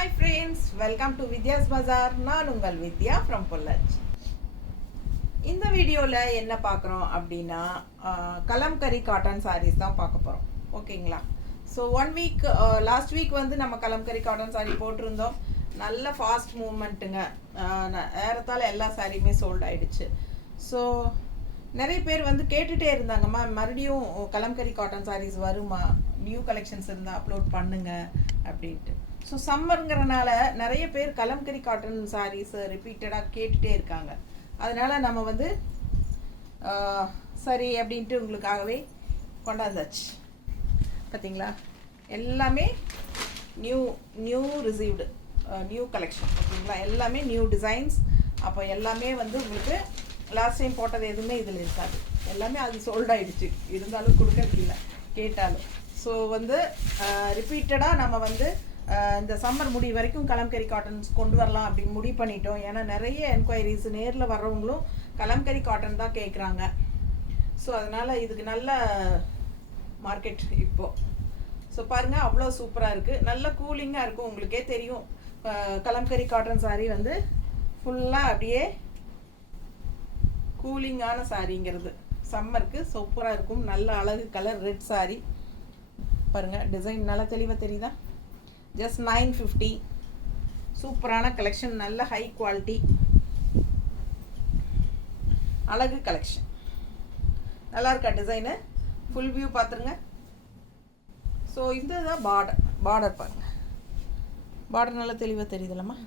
Hi friends, welcome to Vidya's Bazaar. நான் உங்கள் வித்யா from Pollachi. இந்த வீடியோவில் என்ன பார்க்குறோம் அப்படின்னா கலம்கரி காட்டன் சாரீஸ் தான் பார்க்க போகிறோம். ஓகேங்களா? ஸோ 1 வீக் லாஸ்ட் வீக் வந்து நம்ம கலம்கரி காட்டன் சாரீ போட்டிருந்தோம். நல்ல ஃபாஸ்ட் மூவ்மெண்ட்டுங்க. ஏறத்தாழ எல்லா சாரியுமே சோல்ட் ஆகிடுச்சு. ஸோ நிறைய பேர் வந்து கேட்டுகிட்டே இருந்தாங்கம்மா, மறுபடியும் கலம்கரி காட்டன் சாரீஸ் வருமா, நியூ கலெக்ஷன்ஸ் இருந்தால் அப்லோட் பண்ணுங்க அப்படின்ட்டு. ஸோ சம்மருங்கிறனால நிறைய பேர் கலம்கரி காட்டன் சாரீஸ் ரிப்பீட்டடாக கேட்டுகிட்டே இருக்காங்க. அதனால் நம்ம வந்து சரி அப்படின்ட்டு உங்களுக்காகவே கொண்டாந்தாச்சு. பார்த்தீங்களா, எல்லாமே நியூ ரிசீவ்டு நியூ கலெக்ஷன். ஓகேங்களா? எல்லாமே நியூ டிசைன்ஸ். அப்போ எல்லாமே வந்து உங்களுக்கு லாஸ்ட் டைம் போட்டது எதுவுமே இதில் இருக்காது. எல்லாமே அது சோல்ட் ஆகிடுச்சு. இருந்தாலும் கொடுக்கறது இல்லை கேட்டாலும். ஸோ வந்து ரிப்பீட்டடாக நம்ம வந்து இந்த சம்மர் முடிவு வரைக்கும் கலம்கரி காட்டன்ஸ் கொண்டு வரலாம் அப்படின்னு முடிவு பண்ணிட்டோம். ஏன்னா நிறைய என்கொயரிஸ் நேரில் வர்றவங்களும் கலம்கரி காட்டன் தான் கேட்குறாங்க. ஸோ அதனால் இதுக்கு நல்ல மார்க்கெட் இப்போது. ஸோ பாருங்கள், அவ்வளோ சூப்பராக இருக்குது. நல்ல கூலிங்காக இருக்கும். உங்களுக்கே தெரியும், கலம்கரி காட்டன் சாரீ வந்து ஃபுல்லாக அப்படியே கூலிங்கான சாரீங்கிறது. சம்மருக்கு சூப்பராக இருக்கும். நல்ல அழகு கலர் ரெட் சாரீ. பாருங்கள், டிசைன் நல்லா தெளிவாக தெரியுதா? ஜஸ்ட் 950. சூப்பரான கலெக்ஷன், நல்ல ஹை குவாலிட்டி அழகு கலெக்ஷன். நல்லா இருக்கா டிசைனு? ஃபுல் வியூ பார்த்துருங்க. ஸோ இதுதான் பார்டர் பாருங்கள். பார்டர் நல்லா தெளிவாக தெரியுதுல்லம்மா.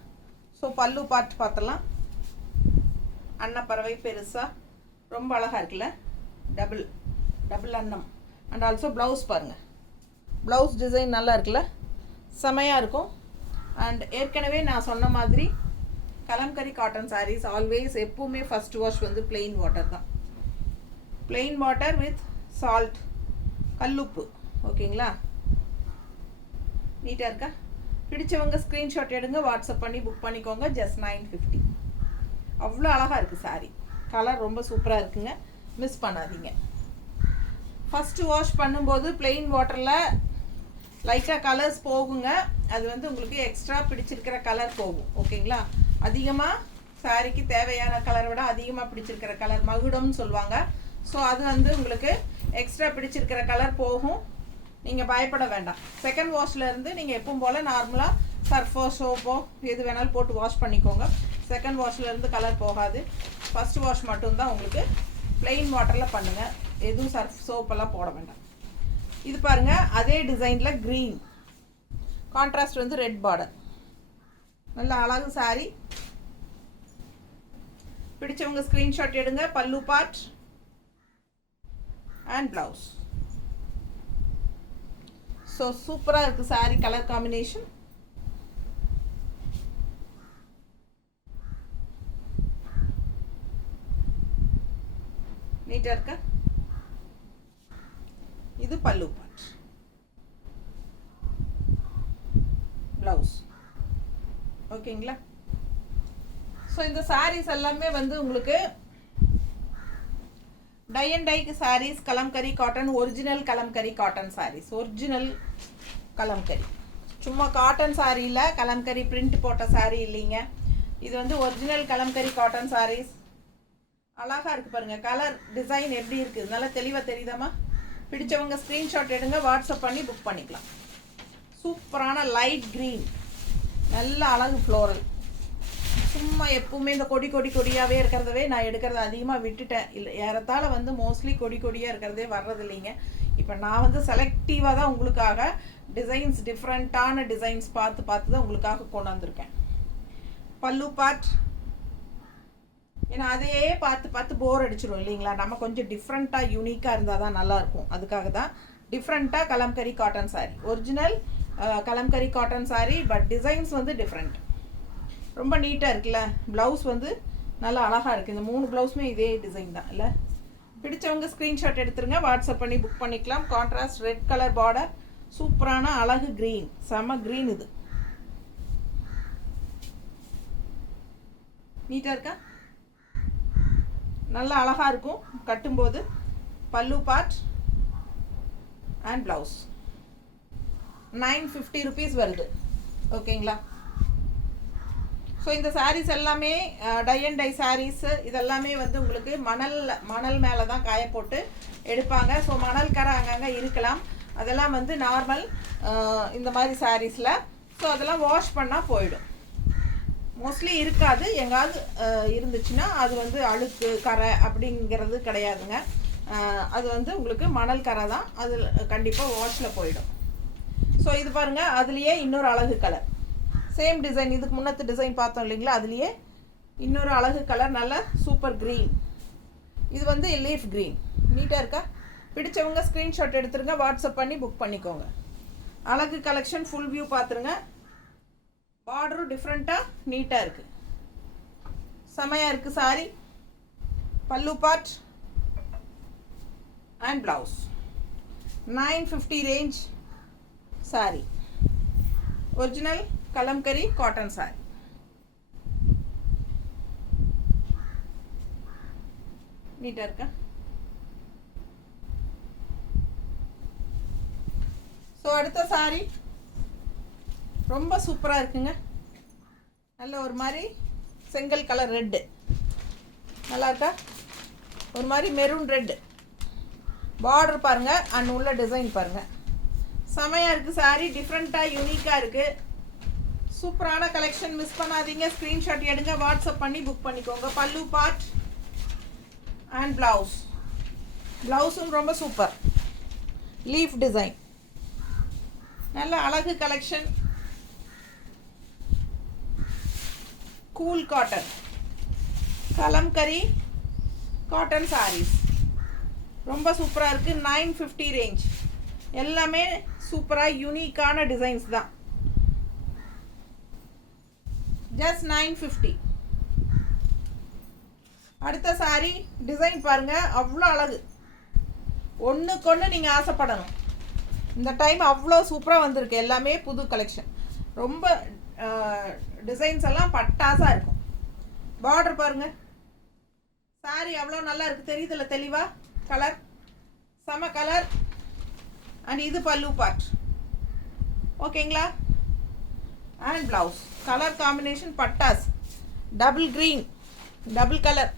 ஸோ பல்லு பார்ட் பார்த்துடலாம். அன்னப்பறவை பெருசாக ரொம்ப அழகாக இருக்குல்ல, டபுள் அன்னம். அண்ட் ஆல்சோ ப்ளவுஸ் பாருங்கள். ப்ளவுஸ் டிசைன் நல்லா இருக்குல்ல, செமையாக இருக்கும். அண்ட் ஏற்கனவே நான் சொன்ன மாதிரி கலம்கரி காட்டன் சாரீஸ் ஆல்வேஸ் எப்பவுமே ஃபஸ்ட் வாஷ் வந்து பிளெயின் வாட்டர் தான். பிளெயின் வாட்டர் வித் சால்ட், கல்லுப்பு. ஓகேங்களா? நீட்டாக இருக்கா? பிடிச்சவங்க ஸ்க்ரீன்ஷாட் எடுங்க, வாட்ஸ்அப் பண்ணி புக் பண்ணிக்கோங்க. ஜஸ்ட் 950. அவ்வளோ அழகாக இருக்குது சாரீ. கலர் ரொம்ப சூப்பராக இருக்குங்க, மிஸ் பண்ணாதீங்க. ஃபஸ்ட்டு வாஷ் பண்ணும்போது பிளெயின் வாட்டரில் லைட்டாக கலர்ஸ் போகுங்க. அது வந்து உங்களுக்கு எக்ஸ்ட்ரா பிடிச்சிருக்கிற கலர் போகும். ஓகேங்களா? அதிகமாக சாரீக்கு தேவையான கலரை விட அதிகமாக பிடிச்சிருக்கிற கலர் மகுடம்னு சொல்லுவாங்க. ஸோ அது வந்து உங்களுக்கு எக்ஸ்ட்ரா பிடிச்சிருக்கிற கலர் போகும். நீங்கள் பயப்பட வேண்டாம். செகண்ட் வாஷில் இருந்து நீங்கள் எப்பவும் போல் நார்மலாக சர்ஃபோ சோப்போ எது வேணாலும் போட்டு வாஷ் பண்ணிக்கோங்க. செகண்ட் வாஷில் இருந்து கலர் போகாது. ஃபஸ்ட் வாஷ் மட்டும்தான் உங்களுக்கு ப்ளெயின் வாட்டரில் பண்ணுங்கள். எதுவும் சர்ஃப் சோப்பெல்லாம் போட வேண்டாம். இது பாருங்கள், அதே டிசைனில் க்ரீன் கான்ட்ராஸ்ட் வந்து ரெட் பார்டர். நல்ல அழகு சாரீ. பிடிச்சவங்க ஸ்க்ரீன்ஷாட் எடுங்க. பல்லு பார்ட் அண்ட் ப்ளவுஸ். ஸோ சூப்பராக இருக்குது சாரீ. கலர் காம்பினேஷன் நீட்டாக இருக்கா? இது பல்லு பார்ட், ப்ளவுஸ். ஓகேங்களா? ஸோ இந்த சாரீஸ் எல்லாமே வந்து உங்களுக்கு டை அண்ட் டைக்கு saris. Kalamkari cotton, original Kalamkari cotton saris. Original Kalamkari, சும்மா காட்டன் சாரியில் கலம்கரி பிரிண்ட் போட்ட சாரீ இல்லைங்க. இது வந்து ஒரிஜினல் கலம்கரி காட்டன் சாரீஸ். அழகாக இருக்குது பாருங்கள். கலர் டிசைன் எப்படி இருக்குது, நல்லா தெளிவாக தெரியுதாம்மா? பிடிச்சவங்க ஸ்க்ரீன்ஷாட் எடுங்க, வாட்ஸ்அப் பண்ணி புக் பண்ணிக்கலாம். சூப்பரான லைட் க்ரீன், நல்ல அழகு ஃப்ளோரல். சும்மா எப்பவுமே இந்த கொடியாகவே இருக்கிறதவே நான் எடுக்கிறத அதிகமாக விட்டுட்டேன். இல்லை, ஏறத்தாழ வந்து மோஸ்ட்லி கொடியாக இருக்கிறதே வர்றது இல்லைங்க. இப்போ நான் வந்து செலக்டிவாக தான் உங்களுக்காக டிசைன்ஸ், டிஃப்ரெண்ட்டான டிசைன்ஸ் பார்த்து தான் உங்களுக்காக கொண்டு வந்திருக்கேன். பல்லு பார்ட், ஏன்னா அதையே பார்த்து போர் அடிச்சிடும் இல்லைங்களா? நம்ம கொஞ்சம் டிஃப்ரெண்ட்டாக யூனிக்காக இருந்தால் தான் நல்லாயிருக்கும். அதுக்காக தான் டிஃப்ரெண்ட்டாக kalamkari cotton sari. Original Kalamkari cotton sari, but designs வந்து டிஃப்ரெண்ட். ரொம்ப நீட்டாக இருக்குல்ல? ப்ளவுஸ் வந்து நல்லா அழகாக இருக்குது. இந்த 3 ப்ளவுஸுமே இதே டிசைன் தான் இல்லை? பிடிச்சவங்க ஸ்க்ரீன்ஷாட் எடுத்துருங்க, வாட்ஸ்அப் பண்ணி புக் பண்ணிக்கலாம். கான்ட்ராஸ்ட் ரெட் கலர் பார்டர், சூப்பரான அழகு க்ரீன், செம க்ரீன். இது நீட்டாக இருக்கா? நல்லா அழகாக இருக்கும் கட்டும்போது. பல்லு பார்ட் அண்ட் ப்ளவுஸ். 950 rupees வருது. ஓகேங்களா? ஸோ இந்த சாரீஸ் எல்லாமே டை அண்ட் டை சாரீஸு இதெல்லாமே வந்து உங்களுக்கு மணல் மேலே தான் காய போட்டு எடுப்பாங்க. ஸோ மணல் கரை அங்கங்கே இருக்கலாம், அதெல்லாம் வந்து நார்மல் இந்த மாதிரி சாரீஸில். ஸோ அதெல்லாம் வாஷ் பண்ணால் போயிடும், மோஸ்ட்லி இருக்காது. எங்காவது இருந்துச்சுன்னா அது வந்து அழுக்கு கரை அப்படிங்கிறது கிடையாதுங்க. அது வந்து உங்களுக்கு மணல் கரை தான், அது கண்டிப்பாக வாஷில் போயிடும். ஸோ இது பாருங்கள், அதுலேயே இன்னொரு அழகு கலர், சேம் டிசைன், இதுக்கு முன்னத்து டிசைன் பார்த்தோம் இல்லைங்களா, அதுலேயே இன்னொரு அழகு கலர், நல்ல சூப்பர் க்ரீன். இது வந்து லீஃப் க்ரீன், நீட்டாக இருக்கா? பிடிச்சவங்க ஸ்க்ரீன்ஷாட் எடுத்துருங்க, வாட்ஸ்அப் பண்ணி புக் பண்ணிக்கோங்க. அழகு கலெக்ஷன் ஃபுல் வியூ பார்த்துருங்க. பார்டரும் டிஃப்ரெண்ட்டாக நீட்டாக இருக்குது, செமையாக இருக்குது சாரி. பல்லு part and blouse. 950 range sorry, original Kalamkari cotton sorry. நீட்டாக இருக்கா? ஸோ அடுத்த சாரி ரொம்ப சூப்பராக இருக்குங்க. நல்ல ஒரு மாதிரி செங்கல் கலர் ரெட்டு, நல்லா இருக்கா? ஒரு மாதிரி மெரூன் ரெட்டு பார்டர் பாருங்கள், அண்ட் உள்ள டிசைன் பாருங்கள், செமையாக இருக்குது சாரி. டிஃப்ரெண்ட்டாக யூனிக்காக இருக்குது, சூப்பரான கலெக்ஷன். மிஸ் பண்ணாதீங்க, ஸ்க்ரீன்ஷாட் எடுங்க, வாட்ஸ்அப் பண்ணி புக் பண்ணிக்கோங்க. பல்லு பார்ட் அண்ட் ப்ளவுஸ். ப்ளவுஸும் ரொம்ப சூப்பர், லீஃப் டிசைன், நல்ல அழகு collection. Cool cotton Kalamkari cotton sarees ரொம்ப சூப்பராக இருக்குது. 950 ரேஞ்ச், எல்லாமே சூப்பராக யூனிக்கான டிசைன்ஸ் தான். ஜஸ்ட் 950. அடுத்த சாரி டிசைன் பாருங்கள், அவ்வளோ அழகு, ஒன்றுக்கொன்று நீங்கள் ஆசைப்படணும். இந்த டைம் அவ்வளோ சூப்பராக வந்திருக்கு, எல்லாமே புது கலெக்ஷன். ரொம்ப டிசைன்ஸ் எல்லாம் பட்டாசாக இருக்கும். பார்டர் பாருங்கள், சாரி அவ்வளோ நல்லா இருக்குது, தெரியுதுல்ல தெளிவாக? கலர் செம கலர். அண்ட் இது பல்லு பார்ட், ஓகேங்களா? அண்ட் ப்ளவுஸ் கலர் காம்பினேஷன் பட்டாஸ், double green, double colour.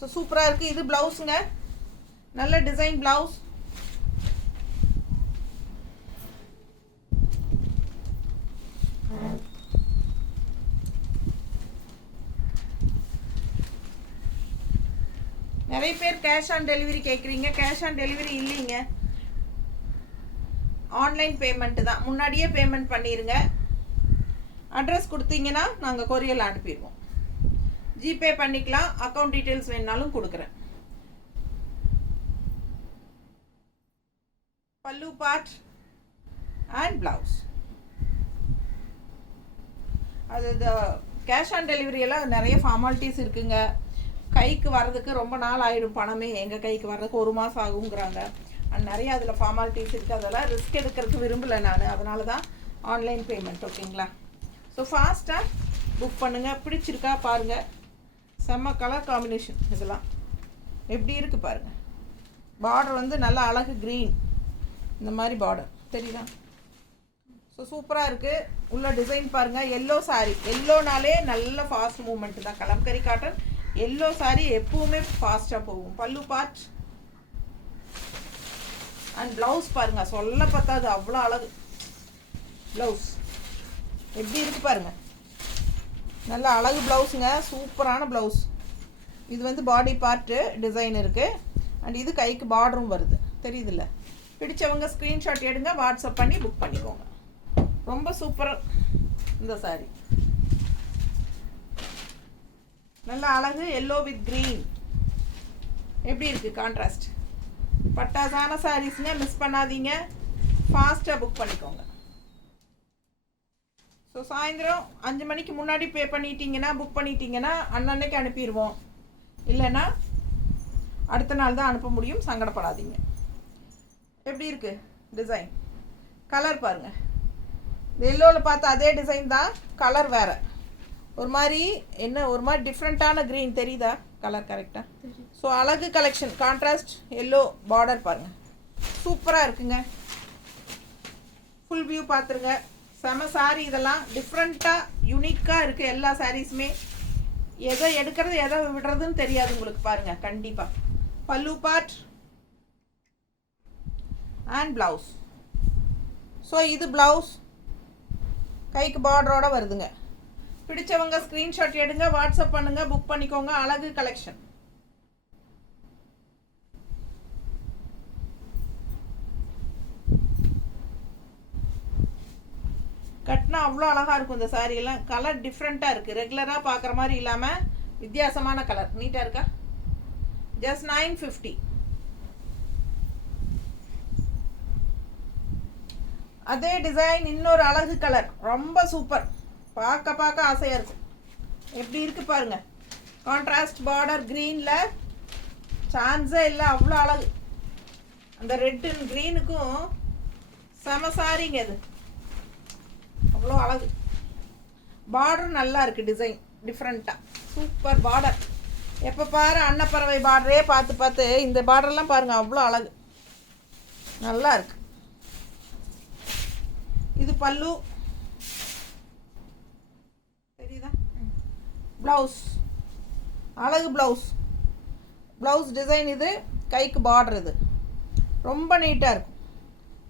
So சூப்பராக இருக்குது. இது ப்ளவுஸுங்க, நல்ல டிசைன் ப்ளவுஸ். நிறைய பேர் கேஷ் ஆன் டெலிவரி கேட்குறீங்க. கேஷ் ஆன் டெலிவரி இல்லைங்க, ஆன்லைன் பேமெண்ட்டு தான். முன்னாடியே பேமெண்ட் பண்ணிடுங்க, அட்ரஸ் கொடுத்தீங்கன்னா நாங்கள் கொரியரில் அனுப்பிடுவோம். ஜிபே பண்ணிக்கலாம், அக்கௌண்ட் டீட்டெயில்ஸ் வேணுனாலும் கொடுக்குறேன். Pallu part and blouse. அது கேஷ் ஆன் டெலிவரியெல்லாம் நிறைய ஃபார்மாலிட்டிஸ் இருக்குங்க. கைக்கு வர்றதுக்கு ரொம்ப நாள் ஆகிடும், பணமே எங்கள் கைக்கு வர்றதுக்கு 1 மாதம் ஆகுங்கிறாங்க. அண்ட் நிறைய அதில் ஃபார்மாலிட்டிஸ் இருக்குது, அதெல்லாம் ரிஸ்க் எடுக்கிறதுக்கு விரும்பலை நான், அதனால தான் ஆன்லைன் பேமெண்ட். ஓகேங்களா? ஸோ ஃபாஸ்ட்டாக புக் பண்ணுங்கள். பிடிச்சிருக்கா பாருங்கள், செம்ம கலர் காம்பினேஷன். இதெல்லாம் எப்படி இருக்குது பாருங்கள். பார்டர் வந்து நல்லா அழகு க்ரீன், இந்த மாதிரி பார்டர் தெரியுதா? ஸோ சூப்பராக இருக்குது. உள்ள டிசைன் பாருங்கள். எல்லோ சாரீ, எல்லோனாலே நல்ல ஃபாஸ்ட் மூமெண்ட் தான். கலம்கரி காட்டன் எல்லோ சாரீ எப்பவுமே ஃபாஸ்ட்டாக போகும். பல்லு பார்ட் அண்ட் ப்ளவுஸ் பாருங்கள், சொல்ல பார்த்தாது அவ்வளோ அழகு. ப்ளவுஸ் எப்படி இருக்குது பாருங்கள், நல்ல அழகு ப்ளவுஸுங்க, சூப்பரான ப்ளவுஸ். இது வந்து பாடி பார்ட்டு டிசைன் இருக்குது, அண்ட் இது கைக்கு பார்டரும் வருது, தெரியுதுல்ல? பிடிச்சவங்க ஸ்க்ரீன்ஷாட் எடுங்க, வாட்ஸ்அப் பண்ணி புக் பண்ணிக்கோங்க. ரொம்ப சூப்பர் இந்த சாரீ, நல்ல அழகு. எல்லோ வித் க்ரீன் எப்படி இருக்குது கான்ட்ராஸ்ட். பட்டாசான சாரீஸுங்க, மிஸ் பண்ணாதீங்க, ஃபாஸ்ட்டாக புக் பண்ணிக்கோங்க. ஸோ சாயந்தரம் 5 மணிக்கு முன்னாடி பே பண்ணிட்டீங்கன்னா, புக் பண்ணிட்டீங்கன்னா அன்னன்னைக்கு அனுப்பிடுவோம். இல்லைன்னா அடுத்த நாள் தான் அனுப்ப முடியும், சங்கடப்படாதீங்க. எப்படி இருக்குது டிசைன்? கலர் பாருங்கள், இந்த எல்லோவில் பார்த்த அதே டிசைன் தான், கலர் வேறு. ஒரு மாதிரி என்ன, ஒரு மாதிரி டிஃப்ரெண்ட்டான க்ரீன் தெரியுதா? கலர் கரெக்டாக. ஸோ அழகு கலெக்ஷன், கான்ட்ராஸ்ட் எல்லோ பார்டர் பாருங்கள், சூப்பராக இருக்குங்க. ஃபுல் வியூ பார்த்துருங்க, செம சாரி. இதெல்லாம் டிஃப்ரெண்ட்டாக யூனிக்காக இருக்குது எல்லா சாரீஸுமே. எதை எடுக்கிறது எதை விடுறதுன்னு தெரியாது உங்களுக்கு. பாருங்கள், கண்டிப்பாக. பல்லு பார்ட் அண்ட் ப்ளவுஸ். ஸோ இது ப்ளவுஸ் கைக்கு பார்டரோட வருதுங்க. பிடிச்சவங்க ஸ்க்ரீன்ஷாட் எடுங்க, வாட்ஸ்அப் பண்ணுங்கள், புக் பண்ணிக்கோங்க. அழகு கலெக்ஷன். கட்டினா அவ்வளோ அழகாக இருக்கும் இந்த சாரியெல்லாம். கலர் டிஃப்ரெண்ட்டாக இருக்குது, ரெகுலராக பார்க்குற மாதிரி இல்லாமல் வித்தியாசமான கலர். நீட்டாக இருக்கா? ஜஸ்ட் 950. அதே டிசைன் இன்னொரு அழகு கலர், ரொம்ப சூப்பர். பார்க்க பார்க்க ஆசையாக இருக்கும். எப்படி இருக்குது பாருங்கள். கான்ட்ராஸ்ட் பார்டர் க்ரீனில் சான்ஸே இல்லை, அவ்வளோ அழகு. அந்த ரெட்டு க்ரீனுக்கும் செம சாரிங்க அது, அவ்வளோ அழகு. பார்டர் நல்லா இருக்குது, டிசைன் டிஃப்ரெண்ட்டாக சூப்பர் பார்டர். எப்போ பாரு அன்னப்பறவை பார்டரே பார்த்து பார்த்து இந்த பார்டர்லாம் பாருங்கள், அவ்வளோ அழகு, நல்லா இருக்கு. இது பல்லு தெரியுதா? ப்ளவுஸ் அழகு ப்ளவுஸ். ப்ளவுஸ் டிசைன் இது, கைக்கு பார்டர் இது, ரொம்ப நீட்டாக இருக்கும்.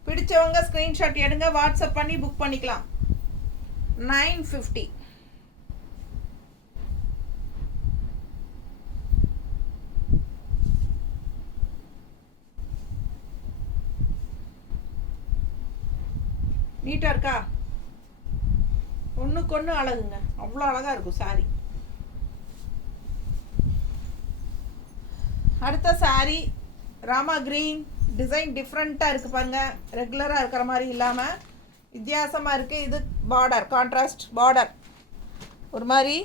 பிடிச்சவங்க ஸ்க்ரீன்ஷாட் எடுங்க, வாட்ஸ்அப் பண்ணி புக் பண்ணிக்கலாம். 950. நீட்டாக இருக்கா? ஒன்றுக்கு ஒன்று அழகுங்க, அவ்வளோ அழகாக இருக்கும் சாரி. அடுத்த சாரி ராமா கிரீன். டிசைன் டிஃப்ரெண்ட்டாக இருக்குது பாருங்கள், ரெகுலராக இருக்கிற மாதிரி இல்லாமல் வித்தியாசமாக இருக்குது. இது பார்டர் கான்ட்ராஸ்ட் பார்டர், ஒரு மாதிரி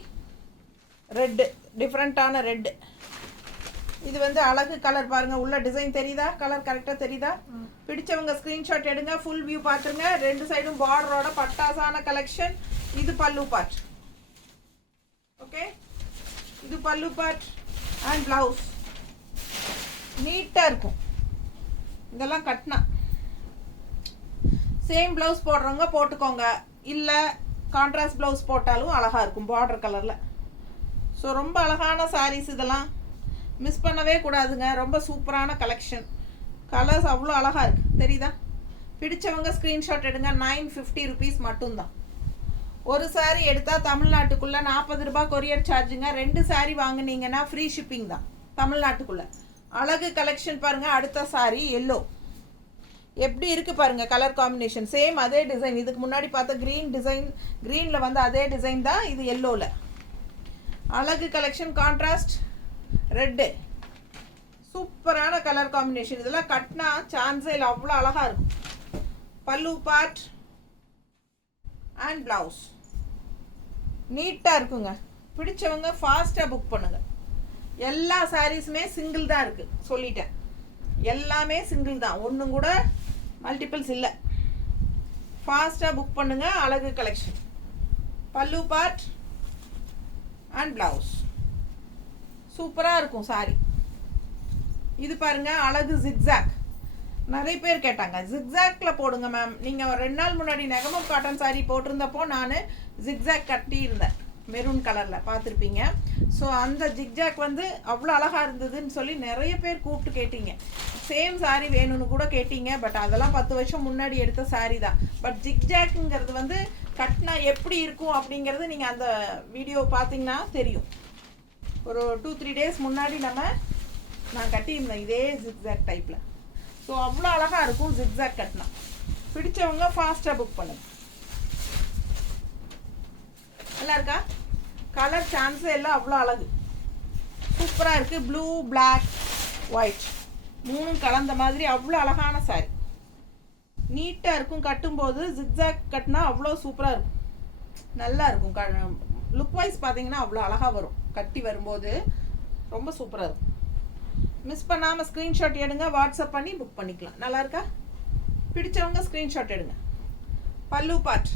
ரெட்டு, டிஃப்ரெண்ட்டான ரெட்டு. இது வந்து அழகு கலர் பாருங்கள். உள்ள டிசைன் தெரியுதா? கலர் கரெக்டாக தெரியுதா? பிடிச்சவங்க ஸ்க்ரீன்ஷாட் எடுங்க, ஃபுல் வியூ பார்த்துருங்க. ரெண்டு சைடும் பார்டரோட பட்டாசான கலெக்ஷன். இது பல்லு பார்ட். ஓகே, இது பல்லு பார்ட் அண்ட் ப்ளவுஸ். நீட்டாக இருக்கும் இதெல்லாம் கட்டினா. சேம் ப்ளவுஸ் போடுறவங்க போட்டுக்கோங்க, இல்லை கான்ட்ராஸ்ட் ப்ளவுஸ் போட்டாலும் அழகாக இருக்கும் பார்டர் கலரில். ஸோ ரொம்ப அழகான சாரீஸ் இதெல்லாம், மிஸ் பண்ணவே கூடாதுங்க. ரொம்ப சூப்பரான கலெக்ஷன். கலர்ஸ் அவ்வளோ அழகாக இருக்குது, தெரியுதா? பிடிச்சவங்க ஸ்க்ரீன்ஷாட் எடுங்க. 950 ருபீஸ் மட்டும்தான். ஒரு சாரீ எடுத்தால் தமிழ்நாட்டுக்குள்ளே 40 ரூபாய் கொரியர் சார்ஜுங்க. 2 சாரீ வாங்கினீங்கன்னா ஃப்ரீ ஷிப்பிங் தான் தமிழ்நாட்டுக்குள்ளே. அழகு கலெக்ஷன் பாருங்கள். அடுத்த சாரீ எல்லோ, எப்படி இருக்குது பாருங்கள் கலர் காம்பினேஷன். சேம் அதே டிசைன், இதுக்கு முன்னாடி பார்த்த க்ரீன் டிசைன், க்ரீனில் வந்து அதே டிசைன் தான் இது எல்லோவில். அழகு கலெக்ஷன், கான்ட்ராஸ்ட் ரெட்டு, சூப்பரான கலர் காம்பினேஷன். இதெல்லாம் கட்டினா சான்ஸே இல்லை, அவ்வளோ அழகாக இருக்கும். பல்லு பார்ட் அண்ட் ப்ளவுஸ் நீட்டாக இருக்குங்க. பிடிச்சவங்க ஃபாஸ்ட்டாக புக் பண்ணுங்கள். எல்லா சாரீஸுமே சிங்கிள் தான் இருக்குது, சொல்லிட்டேன். எல்லாமே சிங்கிள் தான், ஒன்றும் கூட மல்டிபிள்ஸ் இல்லை. ஃபாஸ்ட்டாக புக் பண்ணுங்கள். அழகு கலெக்ஷன், பல்லு பார்ட் அண்ட் ப்ளவுஸ் சூப்பராக இருக்கும் சாரி. இது பாருங்கள் அழகு ஜிக்ஸாக். நிறைய பேர் கேட்டாங்க ஜிக்ஸாக்ல போடுங்க மேம். நீங்கள் ஒரு 2 நாள் முன்னாடி நெகமம் காட்டன் சாரி போட்டிருந்தப்போ நான் ஜிக்ஸாக் கட்டியிருந்தேன், மெரூன் கலரில் பார்த்துருப்பீங்க. ஸோ அந்த ஜிக்ஜாக் வந்து அவ்வளோ அழகாக இருந்ததுன்னு சொல்லி நிறைய பேர் கூப்பிட்டு கேட்டீங்க. சேம் சாரீ வேணும்னு கூட கேட்டீங்க. பட் அதெல்லாம் 10 வருஷம் முன்னாடி எடுத்த சாரீ தான். பட் ஜிக்ஜாக்குங்கிறது வந்து கட்டினா எப்படி இருக்கும் அப்படிங்கிறது நீங்கள் அந்த வீடியோ பார்த்தீங்கன்னா தெரியும். ஒரு 2-3 டேஸ் முன்னாடி நான் கட்டியிருந்தேன் இதே ஜிக்ஜாக் டைப்பில். ஸோ அவ்வளோ அழகாக இருக்கும் ஜிக்ஜாக் கட்டினா. பிடிச்சவங்க ஃபாஸ்ட்டாக புக் பண்ணுங்க. நல்லா இருக்கா? கலர் சான்ஸே எல்லாம் அவ்வளோ அழகு, சூப்பராக இருக்குது. ப்ளூ, பிளாக், ஒயிட் 3 கலந்த மாதிரி அவ்வளோ அழகான சாரி. நீட்டாக இருக்கும். கட்டும்போது ஜிக்ஜாக் கட்டினா அவ்வளோ சூப்பராக இருக்கும், நல்லா இருக்கும். லுக் வைஸ் பார்த்தீங்கன்னா அவ்வளோ அழகாக வரும். கட்டி வரும்போது ரொம்ப சூப்பராக இருக்கும். மிஸ் பண்ணாமல் ஸ்க்ரீன்ஷாட் எடுங்க, வாட்ஸ்அப் பண்ணி புக் பண்ணிக்கலாம். நல்லா இருக்கா? பிடிச்சவங்க ஸ்க்ரீன்ஷாட் எடுங்க. பல்லு பார்ட்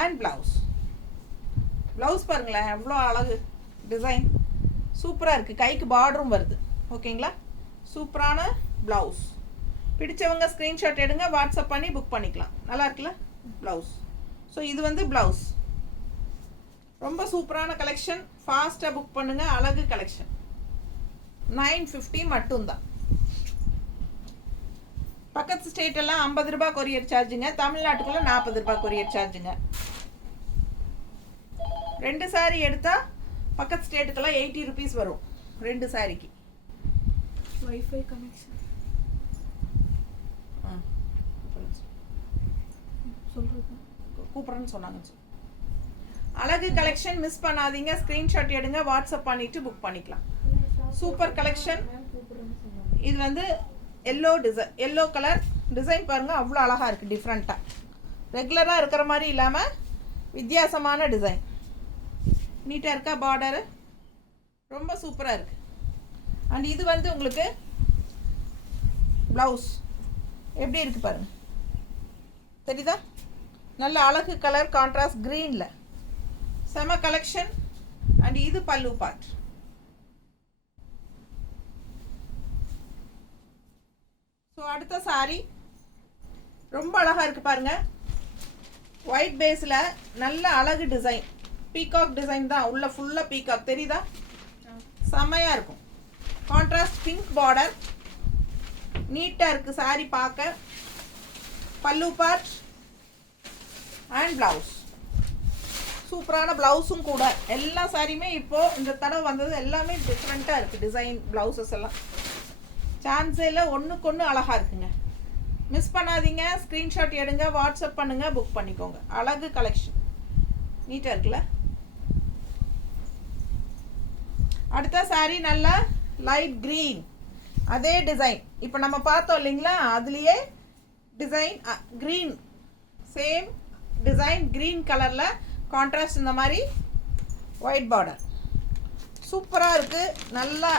அண்ட் ப்ளவுஸ். ப்ளவுஸ் பாருங்களேன் எவ்வளோ அழகு டிசைன், சூப்பராக இருக்குது. கைக்கு பார்டரும் வருது. ஓகேங்களா? சூப்பரான ப்ளவுஸ். பிடிச்சவங்க ஸ்க்ரீன்ஷாட் எடுங்க, வாட்ஸ்அப் பண்ணி புக் பண்ணிக்கலாம். நல்லா இருக்குல்ல ப்ளவுஸ். ஸோ இது வந்து ப்ளவுஸ். ரொம்ப சூப்பரான கலெக்ஷன். ஃபாஸ்ட்டாக புக் பண்ணுங்கள். அழகு கலெக்ஷன். 950 மட்டும்தான். பக்கத்து ஸ்டேட் எல்லாம் 50 ரூபாய் கொரியர் சார்ஜுங்க. தமிழ்நாட்டுக்குள்ளே 40 ரூபாய் கொரியர் சார்ஜுங்க. 2 சாரி எடுத்தால் பக்கத்து ஸ்டேட்டுக்கெல்லாம் 80 ருபீஸ் வரும் 2 சாரிக்கு. வைஃபை கனெக்ஷன் சொல்கிறது கூப்பிட்றேன்னு சொன்னாங்க. அழகு கலெக்ஷன் மிஸ் பண்ணாதீங்க. ஸ்க்ரீன்ஷாட் எடுங்க, வாட்ஸ்அப் பண்ணிவிட்டு புக் பண்ணிக்கலாம். Super collection. இது வந்து yellow design, yellow colour design பாருங்கள், அவ்வளோ அழகாக இருக்குது. டிஃப்ரெண்ட்டாக ரெகுலராக இருக்கிற மாதிரி இல்லாமல் வித்தியாசமான டிசைன். நீட்டாக இருக்கா? பார்டரு ரொம்ப சூப்பராக இருக்குது. அண்ட் இது வந்து உங்களுக்கு ப்ளவுஸ் எப்படி இருக்குது பாருங்கள், தெரியுதா? நல்ல அழகு கலர், கான்ட்ராஸ்ட் க்ரீனில் செம கலெக்ஷன். அண்ட் இது பல்லு பார்ட். ஸோ அடுத்த சாரி ரொம்ப அழகாக இருக்குது பாருங்கள். ஒயிட் பேஸில் நல்ல அழகு டிசைன், பீகாக் டிசைன் தான். உள்ள ஃபுல்லாக பீகாக் தெரியுதா? செம்மையாக இருக்கும். கான்ட்ராஸ்ட் பிங்க் பார்டர், நீட்டாக இருக்குது சாரி பார்க்க. பல்லு பார்ட் அண்ட் ப்ளவுஸ். சூப்பரான ப்ளவுஸும் கூட. எல்லா சாரியுமே இப்போது இந்த தடவை வந்தது எல்லாமே டிஃப்ரெண்ட்டாக இருக்குது. டிசைன் ப்ளவுசஸ் எல்லாம் சான்ஸே இல்லை, ஒன்றுக்கு ஒன்று அழகாக இருக்குங்க. மிஸ் பண்ணாதீங்க. ஸ்க்ரீன்ஷாட் எடுங்க, வாட்ஸ்அப் பண்ணுங்கள், புக் பண்ணிக்கோங்க. அழகு கலெக்ஷன். நீட்டாக இருக்குல்ல? அடுத்த சாரி நல்ல லைட் க்ரீன், அதே டிசைன் இப்போ நம்ம பார்த்தோம் இல்லைங்களா, அதுலேயே design green, same design green கலரில் கான்ட்ராஸ்ட் இந்த மாதிரி ஒயிட் பார்டர். சூப்பராக இருக்குது. நல்லா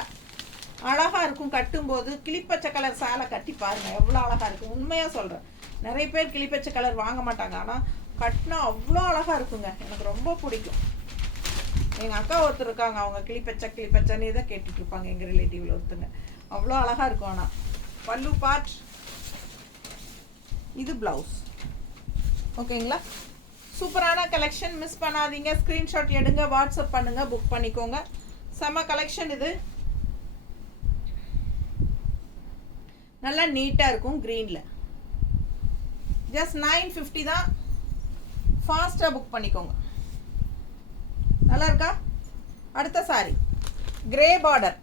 அழகாக இருக்கும் கட்டும்போது. கிளிப்பச்சை கலர் சேலை கட்டி பாருங்கள், எவ்வளோ அழகாக இருக்குது. உண்மையாக சொல்கிறேன், நிறைய பேர் கிளிப்பச்சை கலர் வாங்க மாட்டாங்க, ஆனால் கட்டினா அவ்வளோ அழகாக இருக்குங்க. எனக்கு ரொம்ப பிடிக்கும். எங்கள் அக்கா ஒருத்தர் இருக்காங்க, அவங்க கிளிப்பச்சைன்னு தான் கேட்டுட்ருப்பாங்க. எங்கள் ரிலேட்டிவில் ஒருத்தங்க அவ்வளோ அழகாக இருக்கும். ஆனால் பல்லு பார்ட், இது ப்ளவுஸ். ஓகேங்களா? சூப்பரான கலெக்ஷன். மிஸ் பண்ணாதீங்க. ஸ்க்ரீன்ஷாட் எடுங்க, வாட்ஸ்அப் பண்ணுங்கள், புக் பண்ணிக்கோங்க. செம்ம கலெக்ஷன். இது நல்லா நீட்டாக இருக்கும் க்ரீனில். ஜஸ்ட் 950 தான். ஃபாஸ்ட்டாக புக் பண்ணிக்கோங்க. நல்லா இருக்கா? அடுத்த சாரி கிரே பார்டர்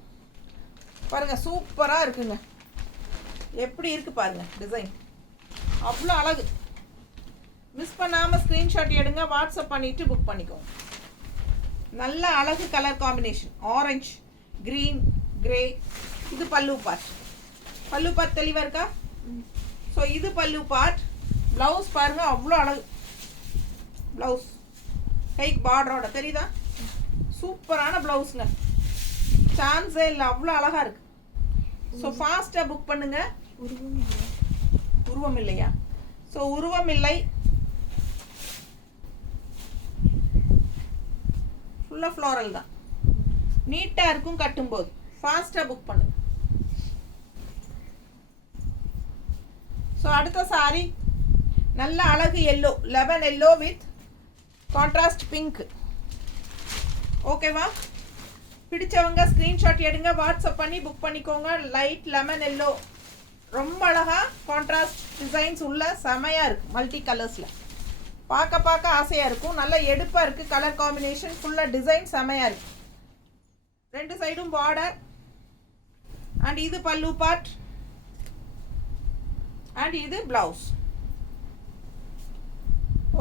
பாருங்கள், சூப்பராக இருக்குங்க. எப்படி இருக்குது பாருங்கள் டிசைன், அவ்வளோ அழகு. மிஸ் பண்ணாமல் ஸ்க்ரீன்ஷாட் எடுங்க, வாட்ஸ்அப் பண்ணிவிட்டு புக் பண்ணிக்கோங்க. நல்ல அழகு colour combination, orange, green, grey. இது பல்லு பார்ட். பல்லு பார்ட் தெளிவாக இருக்கா? ஸோ இது பல்லு பார்ட். ப்ளவுஸ் பாருங்கள், அவ்வளோ அழகு ப்ளவுஸ். கைக்கு பார்டரோட தெரியுதா? சூப்பரான ப்ளவுஸுங்க, சான்ஸே இல்லை, அவ்வளோ அழகாக இருக்குது. ஸோ ஃபாஸ்ட்டாக புக் பண்ணுங்க. உருவம் இல்லையா? ஸோ உருவம் இல்லை, ஃபுல்லாக ஃப்ளோரல் தான். நீட்டாக இருக்கும் கட்டும்போது. ஃபாஸ்ட்டாக புக் பண்ணுங்க. ஸோ அடுத்த சாரி நல்ல அழகு yellow, lemon yellow with contrast pink. ஓகேவா? பிடிச்சவங்க ஸ்க்ரீன்ஷாட் எடுங்க, வாட்ஸ்அப் பண்ணி புக் பண்ணிக்கோங்க. லைட் லெமன் எல்லோ, ரொம்ப அழகாக கான்ட்ராஸ்ட் டிசைன்ஸ் உள்ள செமையாக இருக்குது. மல்டி கலர்ஸில் பார்க்க ஆசையாக இருக்கும். நல்ல எடுப்பாக இருக்குது. கலர் காம்பினேஷன் ஃபுல்லாக டிசைன் செமையாக இருக்குது. 2 சைடும் பார்டர். அண்ட் இது பல்லு பார்ட் அண்ட் இது ப்ளவுஸ்.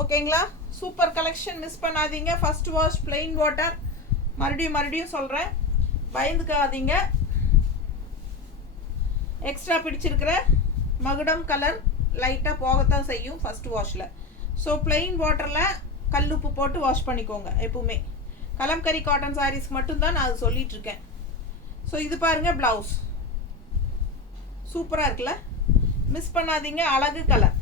ஓகேங்களா? Super collection. மிஸ் பண்ணாதீங்க. First wash plain water. மறுபடியும் சொல்கிறேன், பயந்துக்காதீங்க. எக்ஸ்ட்ரா பிடிச்சிருக்கிற மகுடம் கலர் லைட்டாக போகத்தான் செய்யும் ஃபர்ஸ்ட் வாஷில். ஸோ பிளெயின் வாட்டரில் கல்லுப்பு போட்டு வாஷ் பண்ணிக்கோங்க எப்பவுமே. கலம்கரி காட்டன் சாரீஸ்க்கு மட்டும்தான் நான் அது சொல்லிகிட்ருக்கேன். ஸோ இது பாருங்கள் ப்ளவுஸ், சூப்பராக இருக்குல்ல? மிஸ் பண்ணாதீங்க. அழகு கலர்.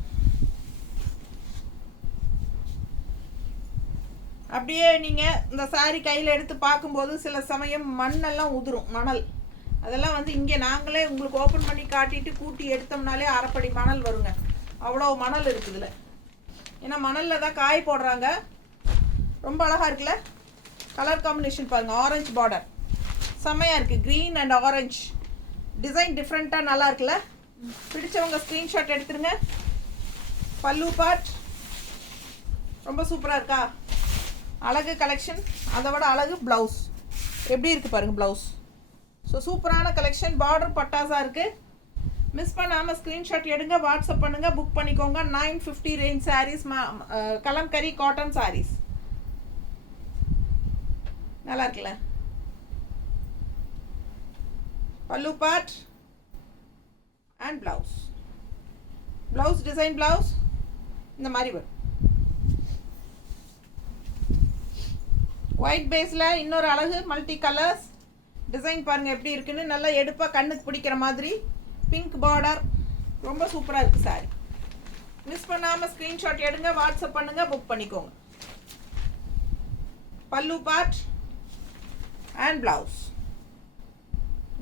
அப்படியே நீங்கள் இந்த சாரீ கையில் எடுத்து பார்க்கும்போது சில சமயம் மண்ணெல்லாம் உதிரும், மணல். அதெல்லாம் வந்து இங்கே நாங்களே உங்களுக்கு ஓப்பன் பண்ணி காட்டிட்டு கூட்டி எடுத்தோம்னாலே அரைப்படி மணல் வருங்க. அவ்வளோ மணல் இருக்குதுல. ஏன்னா மணலில் தான் காய் போடுறாங்க. ரொம்ப அழகாக இருக்குல்ல. கலர் காம்பினேஷன் பாருங்கள். ஆரஞ்சு பார்டர் செம்மையாக இருக்குது. க்ரீன் அண்ட் ஆரஞ்சு டிசைன் டிஃப்ரெண்ட்டாக நல்லா இருக்குல்ல. பிடிச்சவங்க ஸ்க்ரீன்ஷாட் எடுத்துருங்க. பல்லு பார்ட் ரொம்ப சூப்பராக இருக்கா. அழகு கலெக்ஷன். அதை விட அழகு ப்ளவுஸ் எப்படி இருக்குது பாருங்கள் ப்ளவுஸ். ஸோ சூப்பரான கலெக்ஷன். பார்டர் பட்டாஸாக இருக்குது. மிஸ் பண்ணாமல் ஸ்க்ரீன்ஷாட் எடுங்க, வாட்ஸ்அப் பண்ணுங்கள், புக் பண்ணிக்கோங்க. 950 ரேஞ்ச் சாரீஸ், கலம்கரி காட்டன் சாரீஸ். நல்லா இருக்குல்ல. பல்லு part and blouse. Blouse design blouse இந்த மாதிரி வரும். ஒயிட் பேஸில் இன்னொரு அழகு மல்டி கலர்ஸ் டிசைன் பாருங்கள் எப்படி இருக்குன்னு. நல்லா எடுப்பாக கண்ணுக்கு பிடிக்கிற மாதிரி பிங்க் பார்டர். ரொம்ப சூப்பராக இருக்குது சாரி. மிஸ் பண்ணாமல் ஸ்க்ரீன்ஷாட் எடுங்க, வாட்ஸ்அப் பண்ணுங்கள், புக் பண்ணிக்கோங்க. பல்லு பார்ட் அண்ட் ப்ளவுஸ்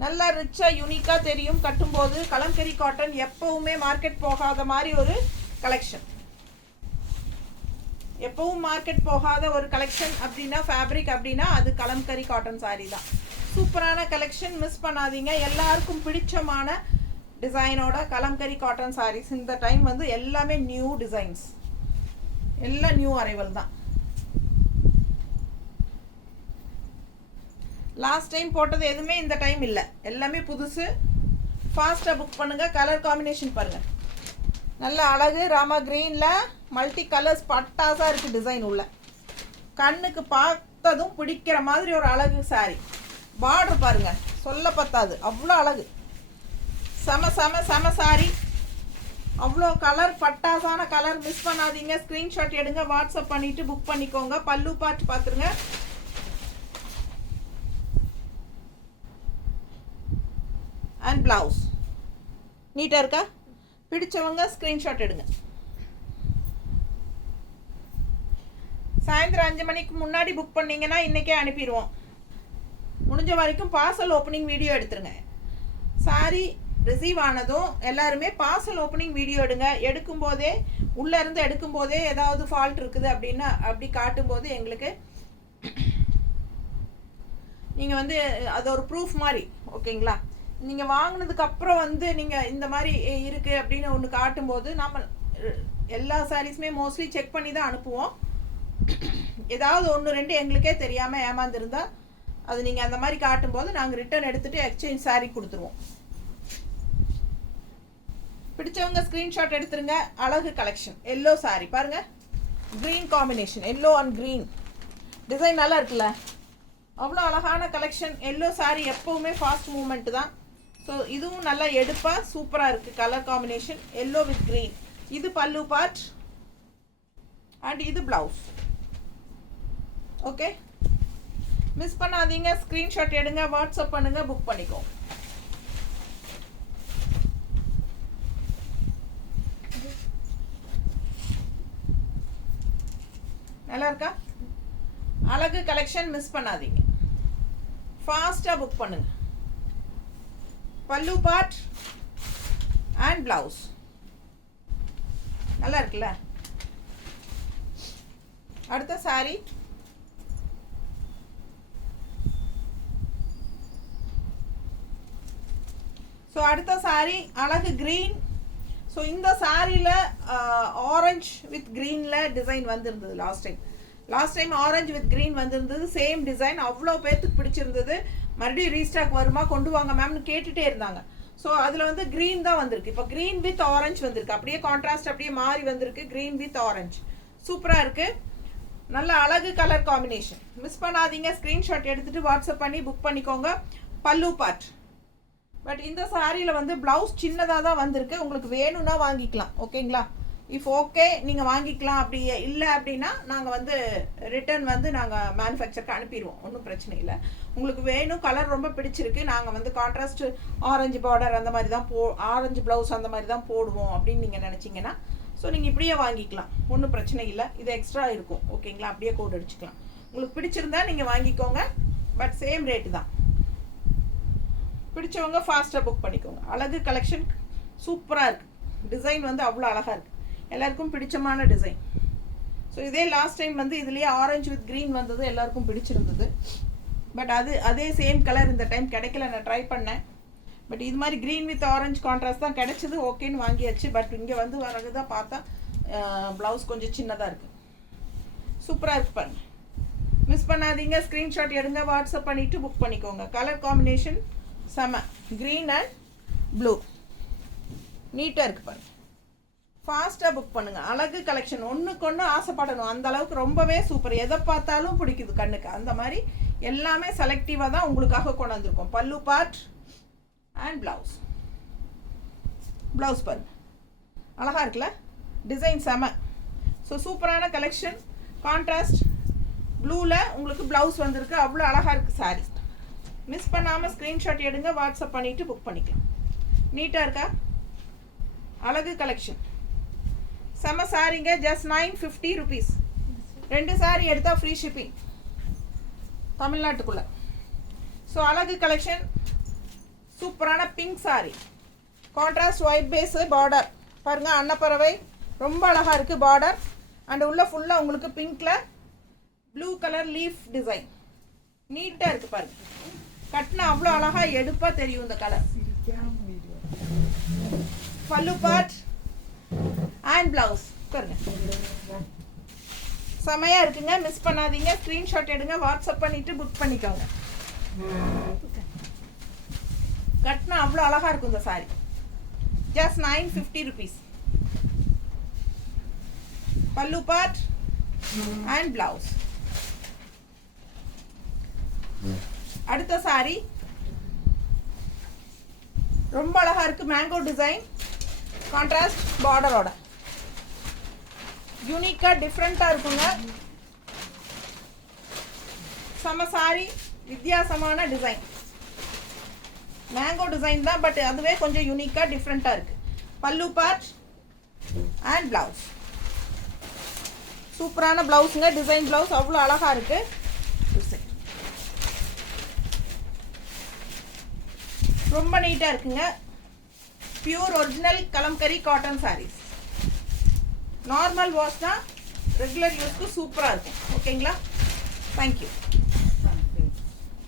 நல்லா ரிச்சாக யூனிக்காக தெரியும் கட்டும்போது. கலம்கரி காட்டன் எப்போவுமே மார்க்கெட் போகாத மாதிரி ஒரு கலெக்ஷன். எப்பவும் மார்க்கெட் போகாத ஒரு கலெக்ஷன் அப்படின்னா ஃபேப்ரிக் அப்படின்னா அது கலம்கரி காட்டன் சாரீ தான். சூப்பரான கலெக்ஷன். மிஸ் பண்ணாதீங்க. எல்லாருக்கும் பிடிச்சமான டிசைனோட கலம்கரி காட்டன் சாரீஸ். இந்த டைம் வந்து எல்லாமே நியூ டிசைன்ஸ், எல்லாம் நியூ அரைவல் தான். லாஸ்ட் டைம் போட்டது எதுவுமே இந்த டைம் இல்லை, எல்லாமே புதுசு. ஃபாஸ்ட்டாக புக் பண்ணுங்கள். கலர் காம்பினேஷன் பாருங்கள். நல்ல அழகு ராமா க்ரீனில் மல்டி கலர்ஸ் பட்டாஸாக இருக்குது டிசைன் உள்ள. கண்ணுக்கு பார்த்ததும் பிடிக்கிற மாதிரி ஒரு அழகு சாரி. பார்டர் பாருங்கள், சொல்ல பத்தாது, அவ்வளோ அழகு. செம செம செம சாரி. அவ்வளோ கலர், பட்டாசான கலர். மிஸ் பண்ணாதீங்க. ஸ்க்ரீன்ஷாட் எடுங்க, வாட்ஸ்அப் பண்ணிவிட்டு புக் பண்ணிக்கோங்க. பல்லு பார்ட் பார்த்துருங்க. அண்ட் ப்ளவுஸ் நீட்டாக இருக்கா. பிடிச்சவங்க ஸ்க்ரீன்ஷாட் எடுங்க. சாயந்தரம் 5 மணிக்கு முன்னாடி புக் பண்ணிங்கன்னா இன்றைக்கே அனுப்பிடுவோம். முடிஞ்ச வரைக்கும் பார்சல் ஓப்பனிங் வீடியோ எடுத்துருங்க. சாரி ரிசீவ் ஆனதும் எல்லாருமே பார்சல் ஓப்பனிங் வீடியோ எடுங்க. எடுக்கும்போதே உள்ளேருந்து எடுக்கும்போதே ஏதாவது ஃபால்ட் இருக்குது அப்படின்னா அப்படி காட்டும்போது எங்களுக்கு நீங்கள் வந்து அது ஒரு ப்ரூஃப் மாதிரி, ஓகேங்களா. நீங்கள் வாங்கினதுக்கப்புறம் வந்து நீங்கள் இந்த மாதிரி இருக்குது அப்படின்னு ஒன்று காட்டும்போது நம்ம எல்லா சாரீஸுமே மோஸ்ட்லி செக் பண்ணி தான் அனுப்புவோம். ஏதாவது 1-2 எங்களுக்கே தெரியாமல் ஏமாந்துருந்தால் அது நீங்கள் அந்த மாதிரி காட்டும்போது நாங்கள் ரிட்டர்ன் எடுத்துகிட்டு எக்ஸ்சேஞ்ச் சாரீ கொடுத்துருவோம். பிடிச்சவங்க ஸ்க்ரீன்ஷாட் எடுத்துருங்க. அழகு கலெக்ஷன். எல்லோ சாரீ பாருங்கள், green combination, yellow and green design நல்லா இருக்குல்ல. அவ்வளோ அழகான கலெக்ஷன். எல்லோ சாரீ எப்போவுமே ஃபாஸ்ட் மூமெண்ட் தான். ஸோ இதுவும் நல்லா எடுப்பாக சூப்பராக இருக்குது. Colour combination yellow with green. இது பல்லு பார்ட் அண்ட் இது ப்ளவுஸ். ஓகே, மிஸ் பண்ணாதீங்க. ஸ்க்ரீன்ஷாட் எடுங்க, வாட்ஸ்அப் பண்ணுங்கள், புக் பண்ணிக்கோ. நல்லா இருக்கா. அழகு கலெக்ஷன். மிஸ் பண்ணாதீங்க. ஃபாஸ்ட்டாக புக் பண்ணுங்க. பல்லு பார்ட் அண்ட் ப்ளவுஸ் நல்லா இருக்குல்ல. அடுத்த சாரி ஸோ அடுத்த சாரி அழகு க்ரீன். ஸோ இந்த சாரியில் ஆரஞ்ச் வித் க்ரீனில் டிசைன் வந்திருந்தது last time orange with green வந்திருந்தது. சேம் டிசைன் அவ்வளோ பேர்த்துக்கு பிடிச்சிருந்தது. மறுபடியும் ரீஸ்டாக் வருமா, கொண்டு வாங்க மேம்னு கேட்டுகிட்டே இருந்தாங்க. ஸோ அதில் வந்து க்ரீன் தான் வந்திருக்கு. இப்போ க்ரீன் வித் ஆரஞ்சு வந்திருக்கு. அப்படியே கான்ட்ராஸ்ட் அப்படியே மாறி வந்திருக்கு. க்ரீன் வித் ஆரஞ்சு சூப்பராக இருக்குது. நல்ல அழகு கலர் காம்பினேஷன். மிஸ் பண்ணாதீங்க. ஸ்க்ரீன்ஷாட் எடுத்துகிட்டு வாட்ஸ்அப் பண்ணி புக் பண்ணிக்கோங்க. பல்லு பார்ட். பட் இந்த சாரியில் வந்து ப்ளவுஸ் சின்னதாக தான் வந்திருக்கு. உங்களுக்கு வேணும்னா வாங்கிக்கலாம், ஓகேங்களா. இஃப் ஓகே நீங்கள் வாங்கிக்கலாம். அப்படி இல்லை அப்படின்னா நாங்கள் வந்து ரிட்டர்ன் வந்து நாங்கள் மேனுஃபேக்சருக்கு அனுப்பிடுவோம். ஒன்றும் பிரச்சனை இல்லை. உங்களுக்கு வேணும், கலர் ரொம்ப பிடிச்சிருக்கு, நாங்கள் வந்து கான்ட்ராஸ்ட் ஆரஞ்சு பார்டர் அந்த மாதிரி தான் ஆரஞ்சு ப்ளவுஸ் அந்த மாதிரி தான் போடுவோம் அப்படின்னு நீங்கள் நினச்சிங்கன்னா ஸோ நீங்கள் இப்படியே வாங்கிக்கலாம். ஒன்றும் பிரச்சனை இல்லை. இது எக்ஸ்ட்ரா இருக்கும், ஓகேங்களா. அப்படியே கோட் அடிச்சுக்கலாம். உங்களுக்கு பிடிச்சிருந்தா நீங்கள் வாங்கிக்கோங்க. பட் சேம் ரேட்டு தான். பிடிச்சவங்க ஃபாஸ்ட்டாக புக் பண்ணிக்கோங்க. அழகு கலெக்ஷன் சூப்பராக இருக்குது. டிசைன் வந்து அவ்வளோ அழகாக இருக்குது. எல்லாருக்கும் பிடிச்சமான டிசைன். ஸோ இதே லாஸ்ட் டைம் வந்து இதுலேயே ஆரஞ்சு வித் க்ரீன் வந்தது, எல்லாருக்கும் பிடிச்சிருந்தது. பட் அதே சேம் கலர் இந்த டைம் கிடைக்கல. நான் ட்ரை பண்ணேன். பட் இது மாதிரி க்ரீன் வித் ஆரஞ்சு கான்ட்ராஸ்ட் தான் கிடைச்சிது. ஓகேன்னு வாங்கியாச்சு. பட் இங்கே வந்து வரது தான் பார்த்தா ப்ளவுஸ் கொஞ்சம் சின்னதாக இருக்குது. சூப்பராக இருக்குது பாருங்கள். மிஸ் பண்ணாதீங்க. ஸ்க்ரீன்ஷாட் எடுங்க, வாட்ஸ்அப் பண்ணிவிட்டு புக் பண்ணிக்கோங்க. கலர் காம்பினேஷன் செம. க்ரீன் அண்ட் ப்ளூ நீட்டாக இருக்குது பாருங்கள். ஃபாஸ்ட்டாக புக் பண்ணுங்கள். அழகு கலெக்ஷன் ஒன்றுக்கு ஒன்று ஆசைப்படணும். அந்த அளவுக்கு ரொம்பவே சூப்பர். எதை பார்த்தாலும் பிடிக்குது கண்ணுக்கு. அந்த மாதிரி எல்லாமே செலக்டிவாக தான் உங்களுக்காக கொண்டு வந்திருக்கோம். பல்லு பார்ட் அண்ட் ப்ளவுஸ். ப்ளவுஸ் பாருங்கள் அழகாக இருக்குல்ல, டிசைன் செம. ஸோ சூப்பரான கலெக்ஷன். கான்ட்ராஸ்ட் ப்ளூவில் உங்களுக்கு ப்ளவுஸ் வந்திருக்கு. அவ்வளோ அழகாக இருக்குது சாரீ. மிஸ் பண்ணாமல் ஸ்க்ரீன்ஷாட் எடுங்க, வாட்ஸ்அப் பண்ணிவிட்டு புக் பண்ணிக்கலாம். நீட்டாக இருக்கா? அழகு கலெக்ஷன் செம சாரீங்க. Just 950 rupees. 2 சாரீ எடுத்தால் ஃப்ரீ ஷிப்பிங் தமிழ்நாட்டுக்குள்ளே. ஸோ அழகு கலெக்ஷன் சூப்பரான pink sari. Contrast white base, border பாருங்கள் அன்னப்பறவை ரொம்ப அழகாக இருக்குது பார்டர். அண்ட் உள்ள ஃபுல்லாக உங்களுக்கு பிங்க்கில் ப்ளூ கலர் லீஃப் டிசைன் நீட்டாக இருக்குது பாருங்கள். கட்டினா அவ்வளோ அழகாக எடுப்பாக தெரியும் இந்த கலர். பல்லு பார்ட் அண்ட் ப்ளவுஸ் பாருங்க செமையாக இருக்குங்க. மிஸ் பண்ணாதீங்க. ஸ்க்ரீன்ஷாட் எடுங்க, வாட்ஸ்அப் பண்ணிவிட்டு புக் பண்ணிக்கோங்க. கட்டினா அவ்வளோ அழகாக இருக்கும் இந்த சாரி. Just 950 rupees. பல்லு பார்ட் அண்ட் பிளவுஸ். அடுத்த சாரி ரொம்ப அழகாக இருக்குது. மேங்கோ டிசைன், கான்ட்ராஸ்ட் பார்டரோட யூனிக்காக டிஃப்ரெண்ட்டாக இருக்குங்க. செம சாரி, வித்தியாசமான டிசைன். மேங்கோ டிசைன் தான், பட் அதுவே கொஞ்சம் யூனிக்காக டிஃப்ரெண்ட்டாக இருக்குது. பல்லு பார்ட் அண்ட் ப்ளவுஸ். சூப்பரான ப்ளவுஸுங்க. டிசைன் ப்ளவுஸ் அவ்வளோ அழகாக இருக்குது. ரொம்ப நீட்டாக இருக்குங்க. Pure original Kalamkari cotton sarees. Normal wash தான், ரெகுலர் யூஸ்க்கு சூப்பராக இருக்கும். ஓகேங்களா? தேங்க்யூ.